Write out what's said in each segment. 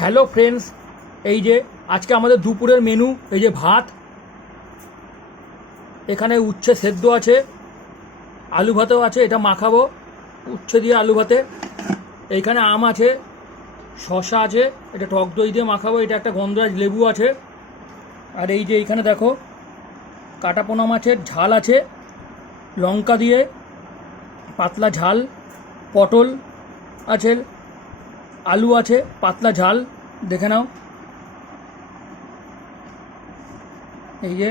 Hello friends, এই যে আজকে আমাদের দুপুরের মেনু, এই যে ভাত, এখানে উচ্ছে সেদ্ধ আছে, আলু ভাতেও আছে, এটা মাখাবো উচ্ছে দিয়ে আলু ভাতে। এইখানে আম আছে, শসা আছে, এটা টক দই দিয়ে মাখাবো, এটা একটা গন্ধরাজ লেবু আছে। আর এই যে এইখানে দেখো কাটাপোনা মাছের ঝাল আছে লঙ্কা দিয়ে, পাতলা ঝাল, পটল আছে, আলু আছে পাতলা ঝাল, দেখে নাও। এই যে,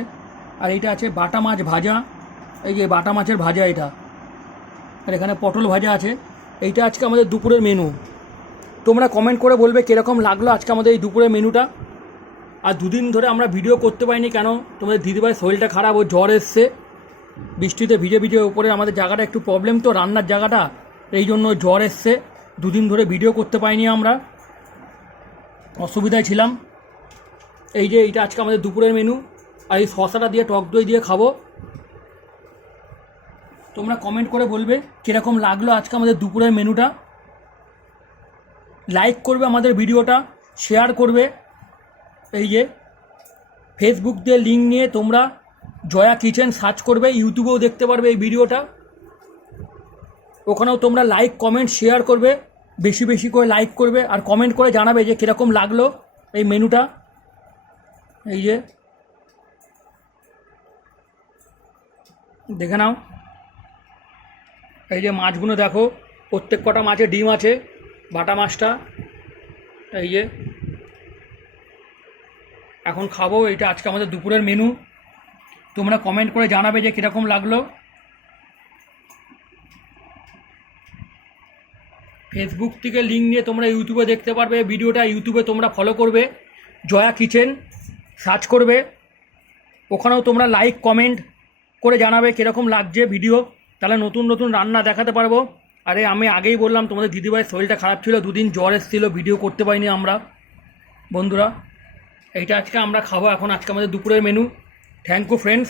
আর এইটা আছে বাটা মাছ ভাজা, এই যে বাটা মাছের ভাজা এটা, আর এখানে পটল ভাজা আছে। এইটা আজকে আমাদের দুপুরের মেনু। তোমরা কমেন্ট করে বলবে কীরকম লাগলো আজকে আমাদের এই দুপুরের মেনুটা। আর দুদিন ধরে আমরা ভিডিও করতে পারিনি কেন, তোমাদের দিদিভাইয়ের শরীরটা খারাপ, ও জ্বর এসছে, বৃষ্টিতে ভিজে ভিজে। ওপরে আমাদের জায়গাটা একটু প্রবলেম, তো রান্নার জায়গাটা, এই জন্য জ্বর এসছে, দুদিন ধরে ভিডিও করতে পারিনি আমরা, অসুবিধায় ছিলাম। এই যে এইটা আজকে আমাদের দুপুরের মেনু, আর এই শসাটা দিয়ে টক দই দিয়ে খাবো। তোমরা কমেন্ট করে বলবে কীরকম লাগলো আজকে আমাদের দুপুরের মেনুটা। লাইক করবে আমাদের ভিডিওটা, শেয়ার করবে। এই যে ফেসবুক দিয়ে লিঙ্ক নিয়ে তোমরা জয়া কিচেন সার্চ করবে, ইউটিউবেও দেখতে পারবে এই ভিডিওটা। ওখানেও তোমরা লাইক কমেন্ট শেয়ার করবে, বেশি বেশি করে লাইক করবে, আর কমেন্ট করে জানাবে যে কীরকম লাগলো এই মেনুটা। এই যে দেখে নাও, এই যে মাছগুলো দেখো, প্রত্যেক কটা মাছে ডিম আছে, বাটা মাছটা। এই যে এখন খাবো, এইটা আজকে আমাদের দুপুরের মেনু। তোমরা কমেন্ট করে জানাবে যে কীরকম লাগলো। ফেসবুক থেকে লিঙ্ক নিয়ে তোমরা ইউটিউবে দেখতে পারবে ভিডিওটা, ইউটিউবে তোমরা ফলো করবে, জয়া কিচেন সার্চ করবে। ওখানেও তোমরা লাইক কমেন্ট করে জানাবে কীরকম লাগছে ভিডিও, তাহলে নতুন নতুন রান্না দেখাতে পারবো। আরে আমি আগেই বললাম তোমাদের দিদিভাইয়ের শরীরটা খারাপ ছিল, দুদিন জ্বর এসেছিলো, ভিডিও করতে পারিনি আমরা বন্ধুরা। এইটা আজকে আমরা খাবো এখন, আজকে আমাদের দুপুরের মেনু। Thank you friends.